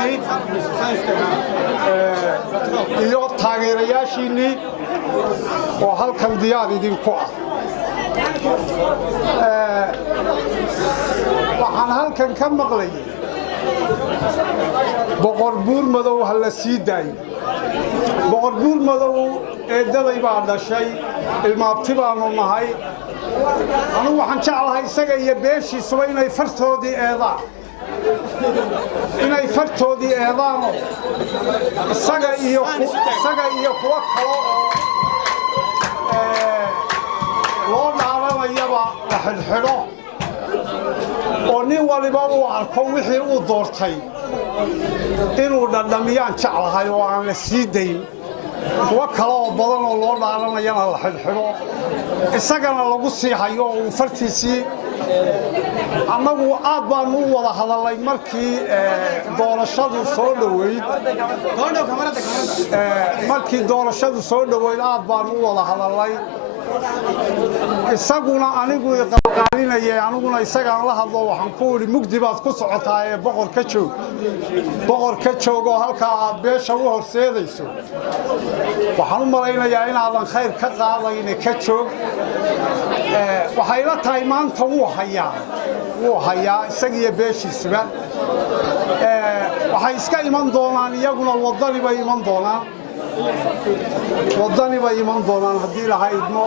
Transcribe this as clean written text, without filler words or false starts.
shacabkiinii iyo taageerayaashiinii oo halkan diyaar idinku ah waxaan halkan ka maqlayay boqor buur madow ha la sii daayo boqor buur madow eedaday baa dhashay ilmaabti baanu nahay anigu waxaan jeclahay isaga iyo beeshiisuba inay fartoodii eedaano isaga iyo kuwa kalo loo dhaalanayaba la xidhxidho oo nin waliba uu arko wixii uu doortay inuu dhadhamiyaan jeclahay oo aan la sii dayn kuwa kale oo badan oo loo dhaalanayana la xidhxidho isagana lagu sii hayo oo uu fartiisii annagu aad baanu u wada hadalay markii doorashadu soo dhoweyd aad baanu u wada hadalay isaguna anigu qalqaalinayay aniguna isagaan la hadlo waxaan ku yidhi mugdi baad ku socotaa ee boqor ka joog oo halkaa aad beesha u horseedayso waxaan u malaynayaa inaadan khayr ka qaadayne ka joog waxay la tahay maanta wuu hayaa isagiyo beeshiisuba waxay iska iman doonaan iyaguna waddani bay iman doonaan haddii laha idmo